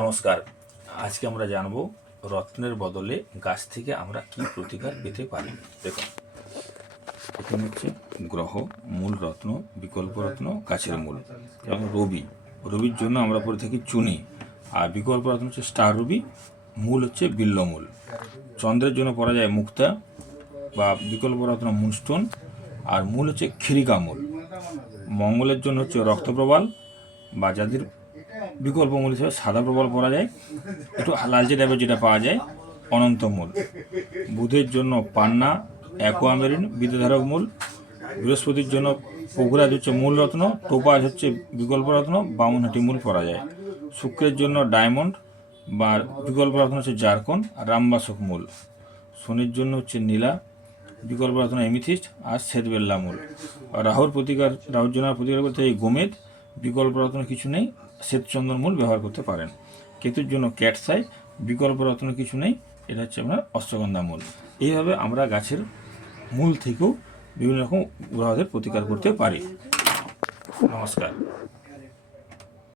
নমস্কার। আজকে আমরা জানব রত্নের বদলে গাছ থেকে আমরা কি প্রতিকার পেতে পারি। দেখুন, এখানে হচ্ছে গ্রহ, মূল রত্ন, বিকল্প রত্ন, গাছের মূল। যেমন রবি, রবির জন্য আমরা পরে থাকি চুনি। আর বিকল্প রত্ন হচ্ছে স্টার রবি, মূল হচ্ছে বিল্লমূল। চন্দ্রের জন্য পড়া যায় মুক্তা বা বিকল্প রত্ন মুনস্টোন। আর মূল হচ্ছে খিরিকা মূল মঙ্গলের জন্য হচ্ছে রক্তপ্রবাল বা যাদের বিকল্প মূল হিসেবে সাদা প্রবল পরা যায়, একটু লালচে টাইপের যেটা পাওয়া যায়, অনন্ত মূল। বুধের জন্য পান্না অ্যাকোয়ামেরিন বিদ্যুধারক মূল। বৃহস্পতির জন্য পোখরাজ হচ্ছে মূল রত্ন, টোপাজ হচ্ছে বিকল্প রত্ন, বামনহাটি মূল পরা যায়। শুক্রের জন্য ডায়মন্ড বা বিকল্প রত্ন হচ্ছে জারকন, আর রামবাসক মূল। শনির জন্য হচ্ছে নীলা, বিকল্প রত্ন এমিথিস্ট, আর শ্বেতবেল্লা মূল। আর রাহুর প্রতিকার, রাহুর জন্য প্রতিকার করতে এই গোমেদ বিকল্প রত্ন কিছু নেই শ্বেতচন্দন মূল ব্যবহার করতে পারেন। কেতুর জন্য ক্যাটসাই বিকল্প রত্ন কিছু নেই, এটা হচ্ছে আপনার অশ্বগন্ধা মূল। এইভাবে আমরা গাছের মূল থেকেও বিভিন্ন রকম গ্রহদের প্রতিকার করতে পারি। নমস্কার।